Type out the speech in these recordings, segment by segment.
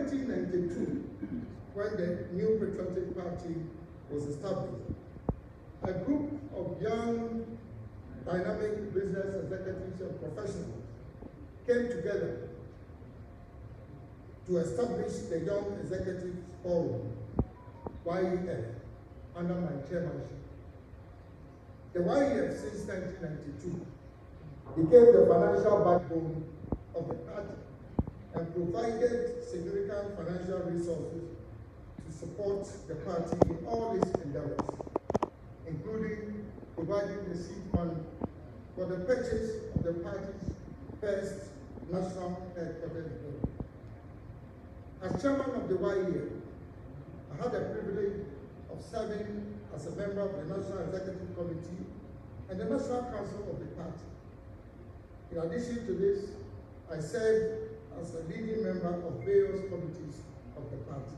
1992, when the new Patriotic Party was established, a group of young, dynamic business executives and professionals came together to establish the Young Executive Forum, YEF, under my chairmanship. The YEF since 1992 became the financial backbone of the party and provided significant financial resources to support the party in all its endeavors, including providing the seed money for the purchase of the party's first national headquarters building. As chairman of the YEF, I had the privilege of serving as a member of the National Executive Committee and the National Council of the party. In addition to this, I served as a leading member of various committees of the party.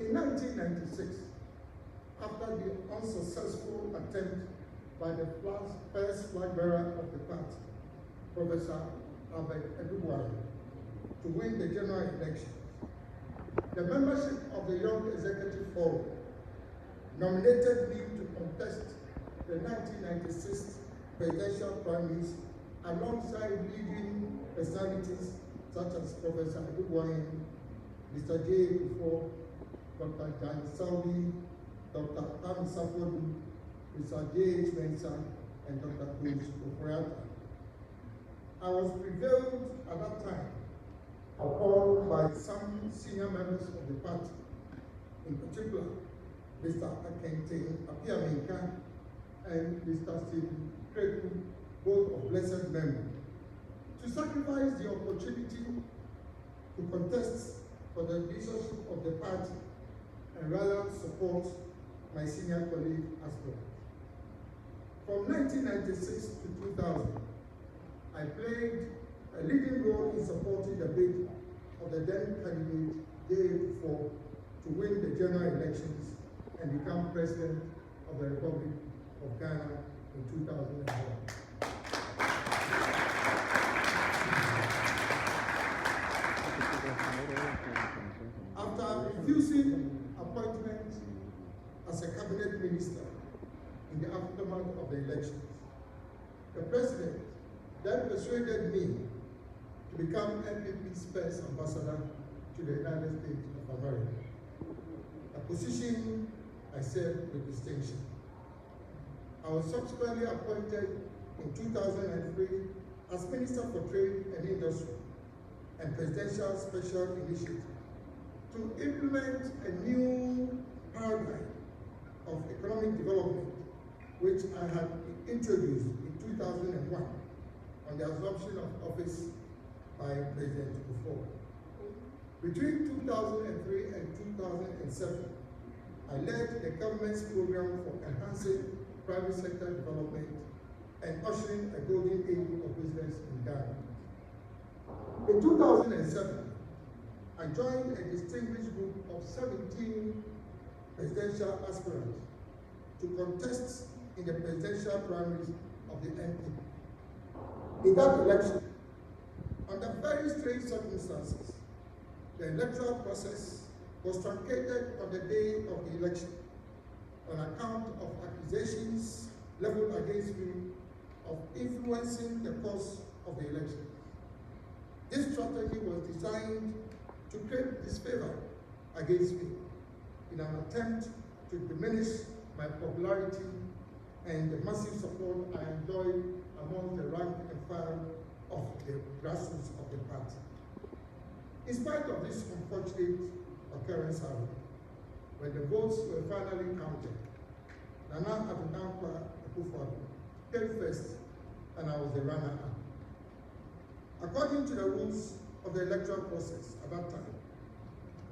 In 1996, after the unsuccessful attempt by the first flag bearer of the party, Professor GHBRAIN, to win the general elections, the membership of the Young Executive Forum nominated me to contest the 1996 presidential primaries alongside leading personalities such as Professor GHBRAIN, Mr. J. Before, Dr. Jan Saudi, Dr. Pam Safodu, Mr. GHBRAIN, and Dr. Bruce Okoyata. I was prevailed at that time upon by some senior members of the party, in particular, Mr. Akente Apiamenka and Mr. Stephen Kreku, both of blessed memory, to sacrifice the opportunity to contest for the leadership of the party and rather support my senior colleague aspirant. From 1996 to 2000, I played a leading role in supporting the bid of the then candidate J.A. to win the general elections and become president of the Republic of Ghana in 2001. After refusing appointment as a cabinet minister in the aftermath of the elections, the president then persuaded me to become NPP's first ambassador to the United States of America, a position I served with distinction. I was subsequently appointed in 2003 as Minister for Trade and Industry and Presidential Special Initiative to implement a new paradigm of economic development, which I had introduced in 2001 on the assumption of office by President Kufuor. Between 2003 and 2007, I led the government's program for enhancing private sector development and ushering a golden age of business in Ghana. In 2007, I joined a distinguished group of 17 presidential aspirants to contest in the presidential primaries of the NPP. In that election, under very strange circumstances, the electoral process was truncated on the day of the election on account of accusations leveled against me of influencing the course of the election. This strategy was designed to create disfavor against me in an attempt to diminish my popularity and the massive support I enjoyed among the rank and file of the grassroots of the party. In spite of this unfortunate occurrence, however, when the votes were finally counted, Nana Addo Akufo-Addo came first and I was the runner-up. According to the rules of the electoral process at that time,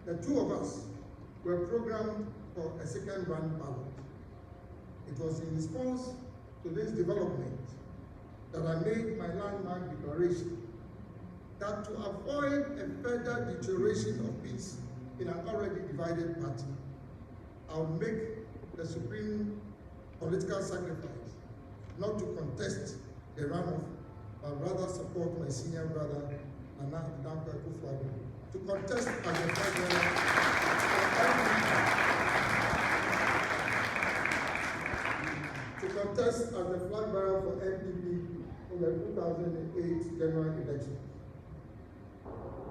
the two of us were programmed for a second round ballot. It was in response to this development that I made my landmark declaration that to avoid a further deterioration of peace in an already divided party, I would make the supreme political sacrifice not to contest the runoff, but rather support my senior brother, Nana Addo Akufo-Addo, to contest as the flag bearer for NPP in the 2008 general election.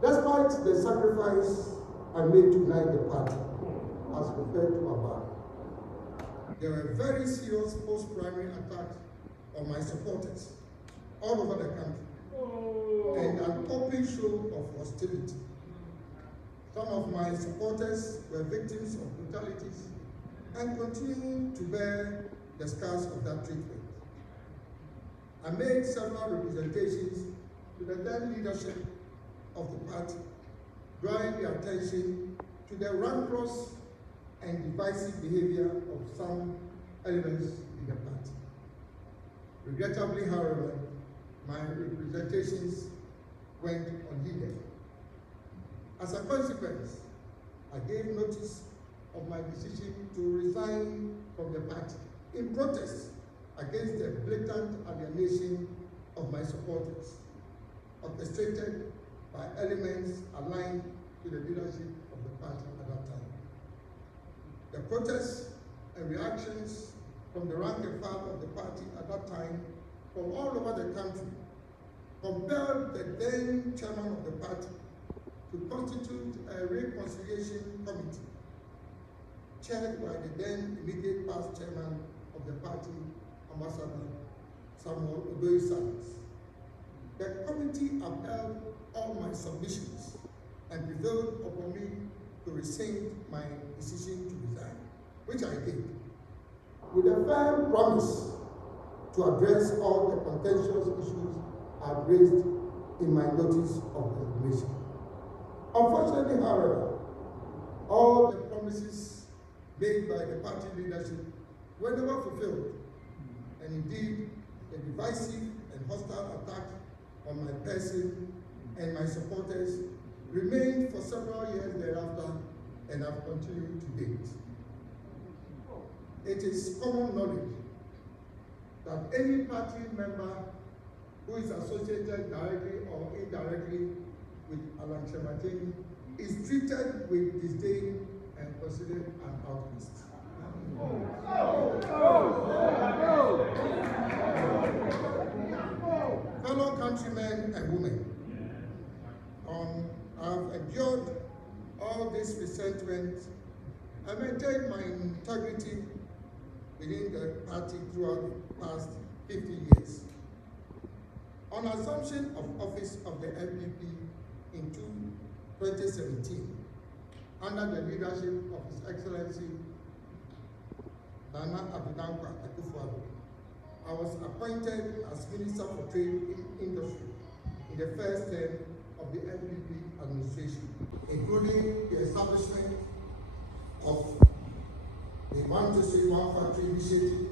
Despite the sacrifice I made to unite the party, as referred to above, there were very serious post-primary attacks on my supporters all over the country, and an open show of hostility. Some of my supporters were victims of brutalities and continue to bear the scars of that treatment. I made several representations to the then leadership of the party, drawing their attention to the rancorous and divisive behavior of some elements in the party. Regrettably, however, my representations went unheeded. As a consequence, I gave notice of my decision to resign from the party in protest against the blatant alienation of my supporters, orchestrated by elements aligned to the leadership of the party at that time. The protests and reactions from the rank and file of the party at that time from all over the country compelled the then chairman of the party to constitute a reconciliation committee chaired by the then immediate past chairman of the party, Ambassador Samuel Odoye-Sanders. The committee upheld all my submissions and prevailed upon me to rescind my decision to resign, which I did, with a firm promise to address all the contentious issues I've raised in my notice of resignation. Unfortunately, however, all the promises made by the party leadership were never fulfilled, and indeed, the divisive and hostile attack on my person and my supporters remained for several years thereafter and have continued to date. It is common knowledge that any party member who is associated directly or indirectly with Alan Chemateni is treated with disdain and considered an outcast. Fellow countrymen and women, I've endured all this resentment and maintained my integrity within the party throughout the past 50 years. On assumption of office of the NPP in 2017, under the leadership of His Excellency Nana Abidankwa Akufo-Addo, I was appointed as Minister for Trade and Industry in the first term of the NPP administration, including the establishment of the One District, One Factory initiative,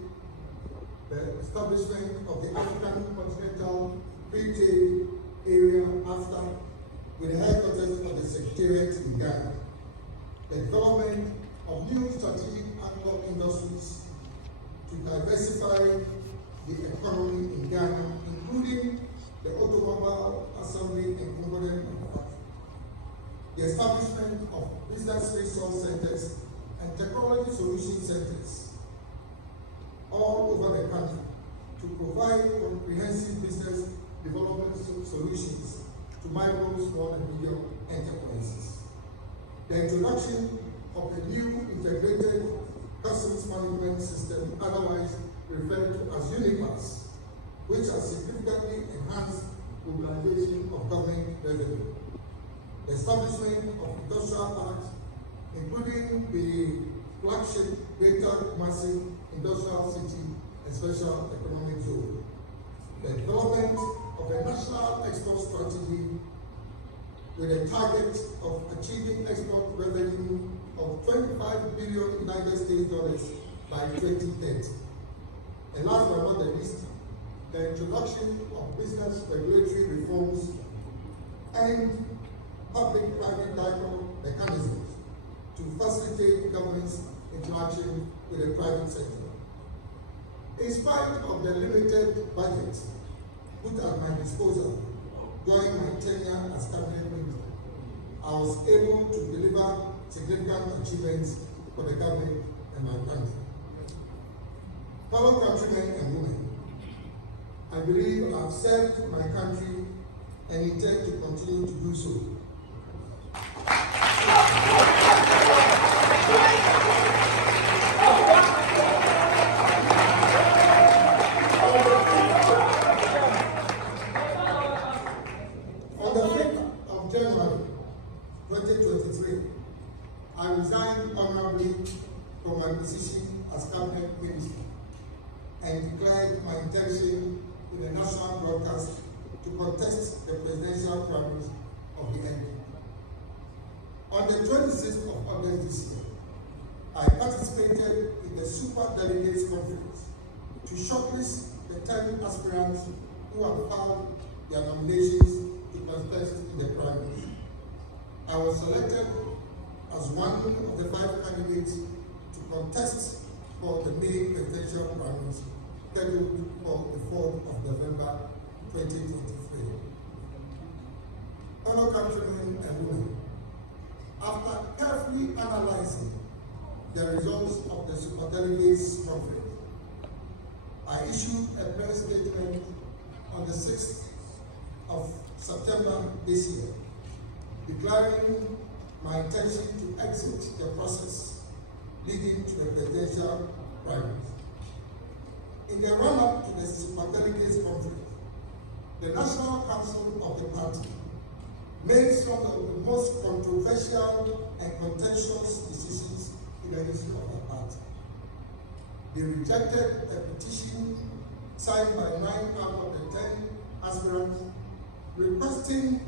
the establishment of the African Continental Free Trade Area AFTA, with the headquarters of the Secretariat in Ghana, the development of new strategic agro industries to diversify the economy in Ghana, including the automobile assembly and component manufacturing, the establishment of business resource centers and technology solution centers all over the country to provide comprehensive business development solutions to micro, small, and medium enterprises. The introduction of the new integrated customs management system, otherwise referred to as UNIPAS, which has significantly enhanced mobilization of government revenue. The establishment of industrial parks, including the flagship Greater Kumasi Industrial City and Special Economic Zone. The development of a national export strategy with a target of achieving export revenue of $25 billion United States dollars by 2030. And last but not the least, the introduction of business regulatory reforms and public-private dialogue mechanisms to facilitate government's interaction with the private sector. In spite of the limited budget put at my disposal during my tenure as cabinet minister, I was able to deliver significant achievements for the government and my country. Fellow countrymen and women, I believe I have served my country and intend to continue to do so. On the 5th of January 2023, I resigned honorably from my position as Cabinet Minister and declared my intention in the national broadcast to contest the presidential primaries of the NPP. On the 26th of August this year, I participated in the Super Delegates Conference to shortlist the 10 aspirants who have filed their nominations to contest in the primaries. I was selected as one of the 5 candidates to contest for the May presidential primaries scheduled for the 4th of November 2023. Fellow countrymen and women, after carefully analyzing the results of the Superdelegates Conference, I issued a press statement on the 6th of September this year, declaring my intention to exit the process leading to the presidential primaries. In the run-up to the Superdelegates Conference, the National Council of the party made some of the most controversial and contentious decisions in the history of the party. They rejected a petition signed by 9 out of the 10 aspirants requesting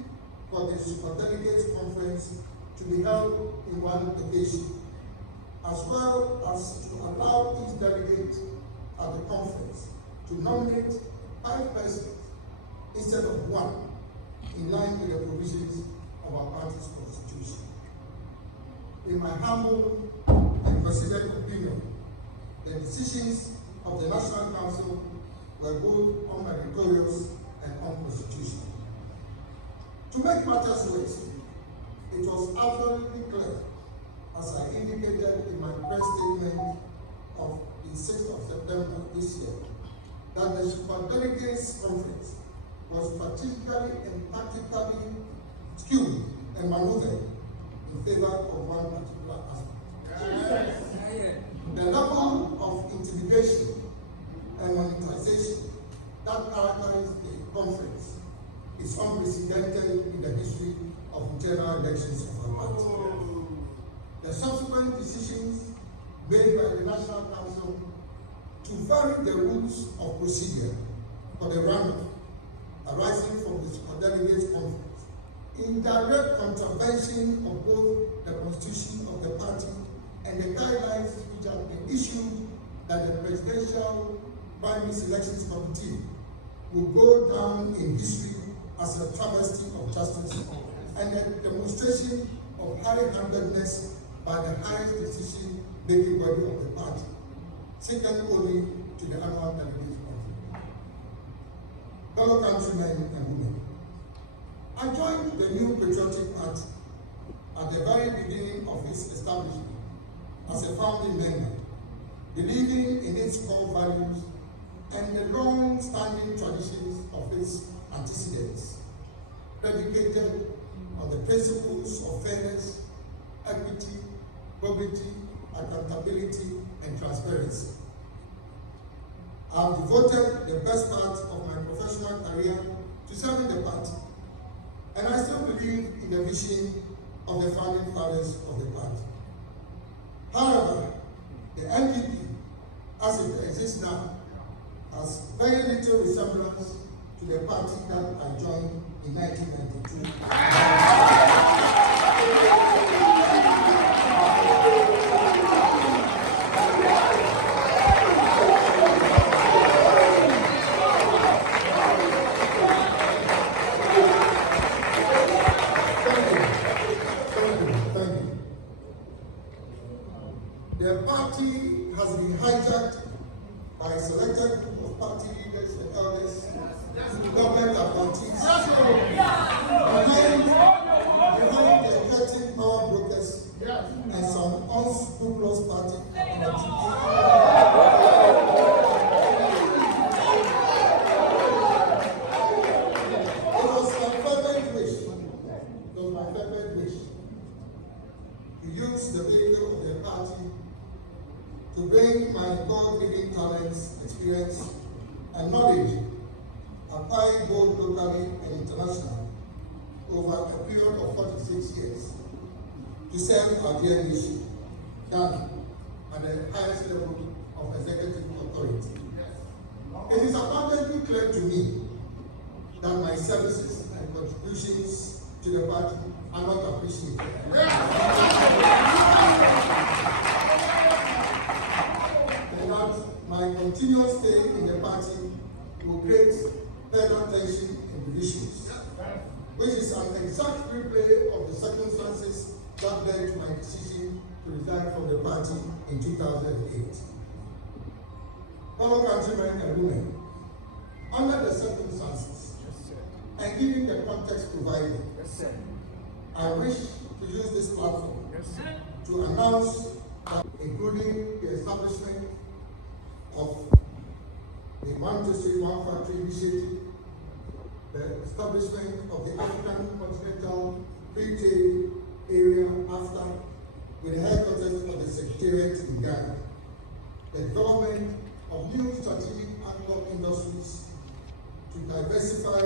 for the Superdelegates Conference to be held in one location, as well as to allow each delegate at the conference to nominate 5 persons instead of 1, in line with the provisions of our party's constitution. In my humble and considered opinion, the decisions of the National Council were both unmeritorious and unconstitutional. To make matters worse, it was absolutely clear, as I indicated in my press statement of the 6th of September this year, that the Superdelegates Conference was strategically and tactically skewed and maneuvered in favor of one particular aspect. The level of intimidation and monetization that characterized the conference is unprecedented in the history of general elections of our party. The subsequent decisions made by the National Council to vary the rules of procedure for the roundup arising from the Superdelegates Conference, in direct contravention of both the constitution of the party and the guidelines which have been issued that the Presidential Primary Selections Committee will go down in history as a travesty of justice and a demonstration of high-handedness by the highest decision-making body of the party, second only to the annual delegates conference. Fellow countrymen and women, I joined the new patriotic party at the very beginning of its establishment as a founding member, believing in its core values and the long-standing traditions of its antecedents, predicated on the principles of fairness, equity, probity, accountability, and transparency. I have devoted the best part of my professional career to serving the party, and I still believe in the vision of the founding fathers of the party. However, the NPP, as it exists now, has very little resemblance to the party that I joined in 1992. The party has been hijacked by a selected group of party leaders and elders, government appointees, behind the fervent wish to use the vehicle of the party to bring my God-given talents, experience, and knowledge acquired both locally and internationally over a period of 46 years to serve our dear nation, Ghana, at the highest level of executive authority. It is abundantly clear to me that my services and contributions to the party are not appreciated. And that my continuous stay in the party will create further tension and divisions, which is an exact replay of the circumstances that led to my decision to resign from the party in 2008. Fellow countrymen and women, under the circumstances and given the context provided, I wish to use this platform to announce that, including the establishment of the One District, One Factory initiative, the establishment of the African Continental Free Trade Area (AFTA) with the headquarters of the Secretariat in Ghana, the development of new strategic agro industries to diversify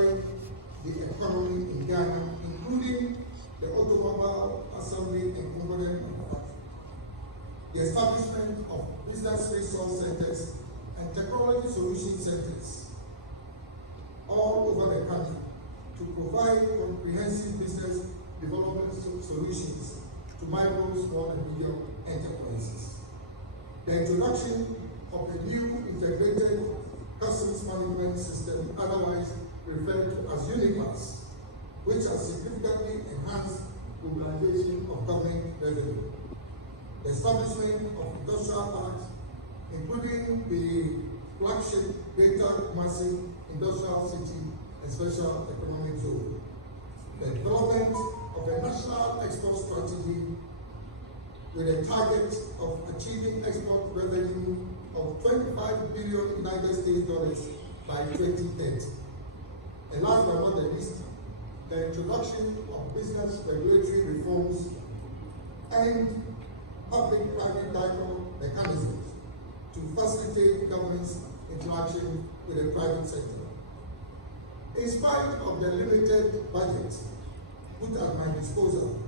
the economy in Ghana, including the automobile assembly and component manufacturing, the establishment of business resource centers and technology solution centers all over the country to provide comprehensive business development solutions to micro, small, and medium enterprises. The introduction of the new integrated customs management system, otherwise referred to as UNIPAS, which has significantly enhanced mobilization of government revenue. The establishment of industrial parks, including the flagship Greater Kumasi Industrial City and Special Economic Zone. The development of a national export strategy with a target of achieving export revenue of $25 billion United States dollars by 2030. And last but not the least, the introduction of business regulatory reforms and public-private dialogue mechanisms to facilitate government's interaction with the private sector. In spite of the limited budget put at my disposal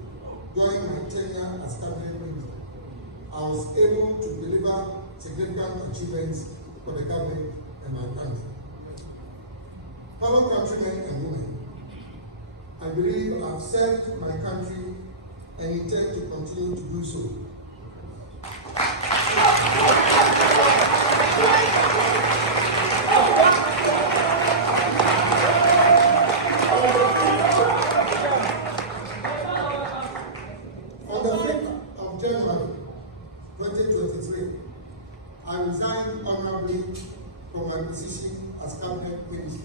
during my tenure as cabinet minister, I was able to deliver significant achievements for the government and my country. Fellow countrymen and women, I believe I have served my country and intend to continue to do so. On the 5th of January 2023, I resigned honorably from my position as cabinet minister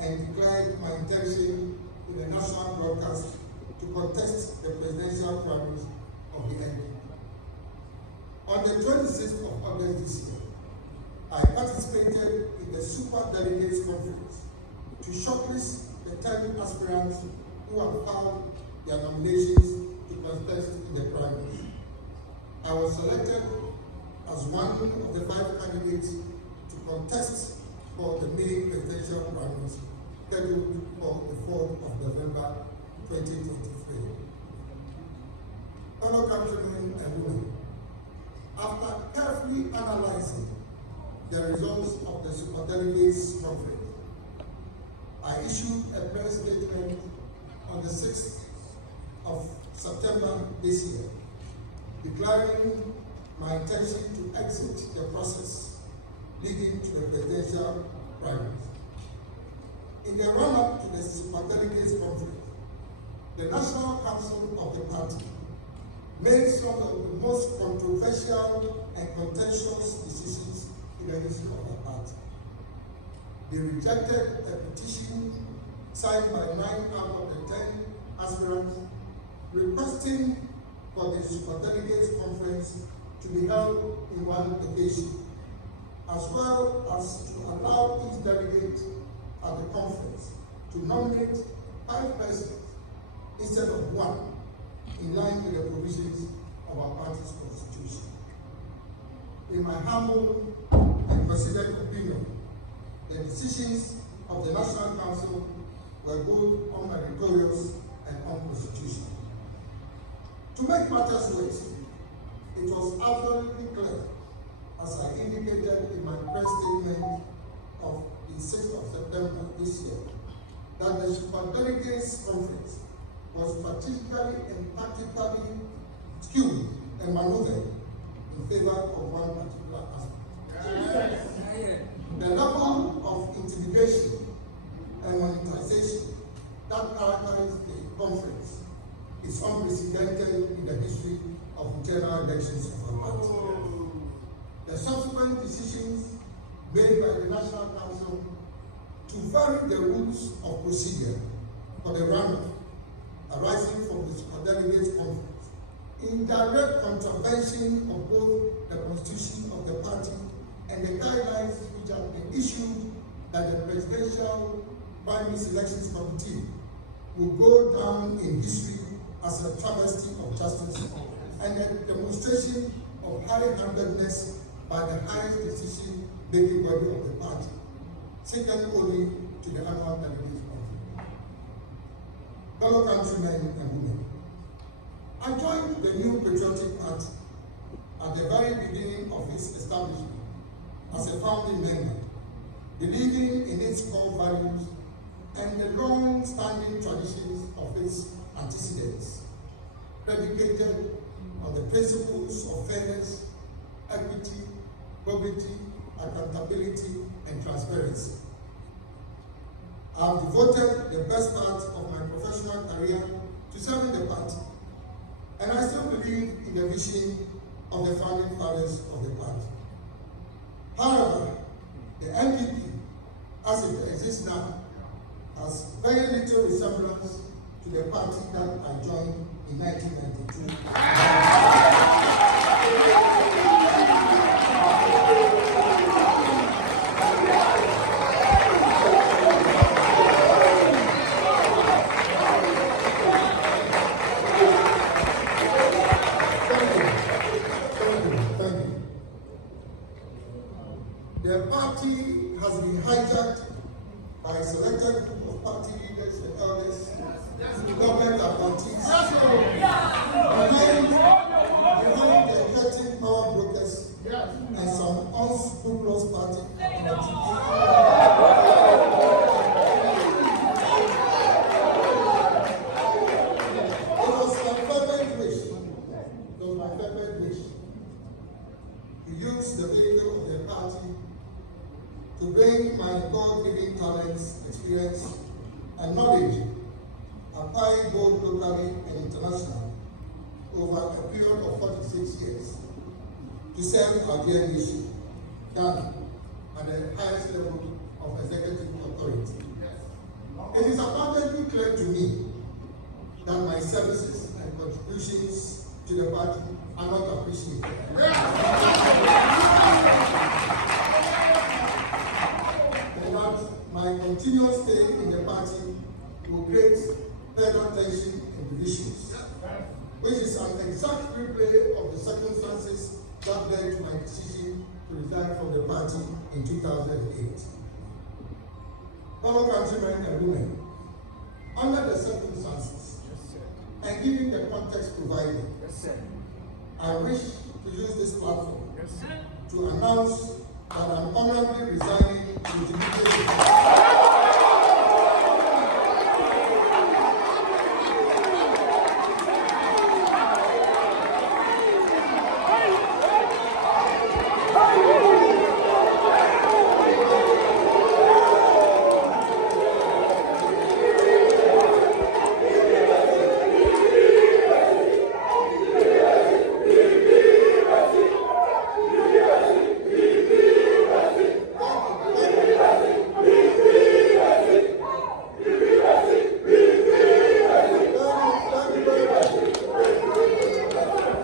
and declared my intention in the national broadcast to contest the presidential primaries of the NPP. On the 26th of August this year, I participated in the Super Delegates Conference to shortlist the 10 aspirants who have filed their nominations to contest in the primaries. I was selected as one of the 5 candidates to contest for the May presidential primaries scheduled for the 4th of November 2023. Fellow countrymen and women, after carefully analyzing the results of the Superdelegates Conference, I issued a press statement on the 6th of September this year, declaring my intention to exit the process leading to the presidential primaries. In the run-up to the Superdelegates Conference, the National Council of the party made some of the most controversial and contentious decisions in the history of the party. They rejected a petition signed by 9 out of the 10 aspirants requesting for the Superdelegates Conference to be held in one location, as well as to allow each delegate at the conference to nominate 5 persons instead of one, in line with the provisions of our party's constitution. In my humble and considered opinion, the decisions of the National Council were both unmeritorious and unconstitutional. To make matters worse, it was absolutely clear, as I indicated in my press statement of the 6th of September this year, that the Superdelegates Conference was strategically and tactically skewed and maneuvered in favor of one particular aspect. The level of intimidation and monetization that characterized the conference is unprecedented in the history of internal elections of our party. The subsequent decisions made by the National Council to vary the rules of procedure for the runoff arising from the Superdelegates Conference in direct contravention of both the constitution of the party and the guidelines which have been issued by the Presidential Primary Selections Committee will go down in history as a travesty of justice and a demonstration of high-handedness by the highest decision-making body of the party, second only to the annual delegates conference. Fellow countrymen and women, I joined the new patriotic party at the very beginning of its establishment as a founding member, believing in its core values and the long-standing traditions of its antecedents, predicated on the principles of fairness, equity, probity, accountability, and transparency. I have devoted the best part of my professional career to serving the party, and I still believe in the vision of the founding fathers of the party. However, the NPP, as it exists now, has very little resemblance to the party that I joined in 1992. The party has been hijacked by a selected group of party leaders and elders, government appointees, behind the eclectic power brokers and some unscrupulous party It was my fervent wish to use the vehicle of the party to bring my God-given talents, experience, and knowledge, acquired both locally and internationally, over a period of 46 years, to serve our dear nation, done at the highest level of executive authority. It is abundantly clear to me that my services and contributions to the party are not appreciated. My continuous stay in the party will create further tension and divisions, which is an exact replay of the circumstances that led to my decision to resign from the party in 2008. Fellow countrymen and women, under the circumstances and given the context provided, I wish to use this platform to announce that I'm honorably resigning with immediate effect.